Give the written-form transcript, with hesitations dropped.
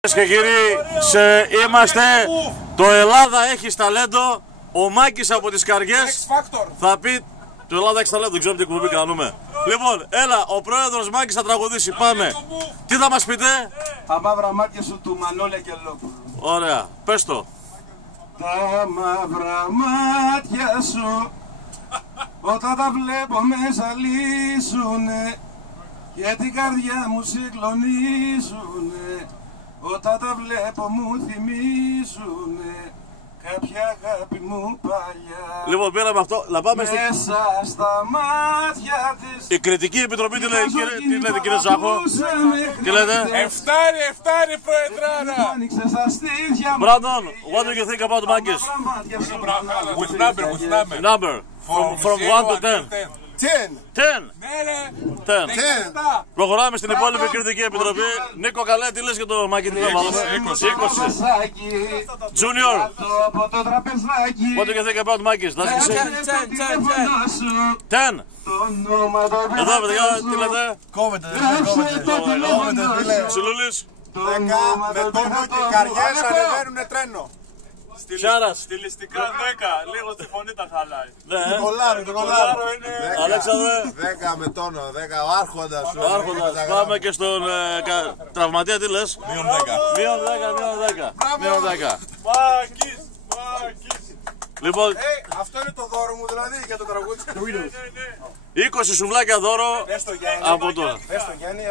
Και κύριοι, είμαστε το Ελλάδα έχει ταλέντο. Ο Μάκης από τις Καριές θα πει το Ελλάδα έχει ταλέντο, δεν ξέρω τι εκπομπή κάνουμε. Λοιπόν, έλα, ο πρόεδρος Μάκης θα τραγουδήσει, πάμε. Τι θα μας πείτε? Τα μαύρα μάτια σου του Μανώλη Αγγελόπουλου. Ωραία, πες το. Τα μαύρα μάτια σου όταν τα βλέπω με ζαλίζουνε και την καρδιά μου συγκλονίζουνε. Όταν τα βλέπω μου θυμίζουνε κάποια αγάπη μου παλιά. Λοιπόν, πήραμε αυτό, να πάμε μέσα στα μάτια της. Η κριτική επιτροπή τι λέει, κύριε Ζάχο? Τι λέτε? Εφτάρι προεδράρα. Brandon, what do you think about Makis? With number. Number, from 1 to 10. 10. Προχωράμε στην υπόλοιπη κριτική επιτροπή. Νίκο, καλέ, τι λες για το Μάκη? Τι θα βάλουμε? 20. Junior, what do you think about Makis? 10. Εδώ, παιδιά, τι λέτε? Κόβεται. Τσιλούλης. 10 με τόνο και οι Καριές ανεβαίνουνε τρένο. Σάρας. Στιλιστικά 10, λίγο τη φωνή τα χαλάει. Ναι, Το κολάρο είναι. Αλέξανδρε. 10 με τόνο, 10 ο άρχοντας. Ο Άρχοντας, πάμε και στον τραυματία, τι λες? Μείον 10. Μείον 10. Μάκης. Λοιπόν, Αυτό είναι το δώρο μου δηλαδή για το τραγούδι. 20 σουβλάκια δώρο Έστω Γιάννη. από τώρα. Έστω Γιάννη.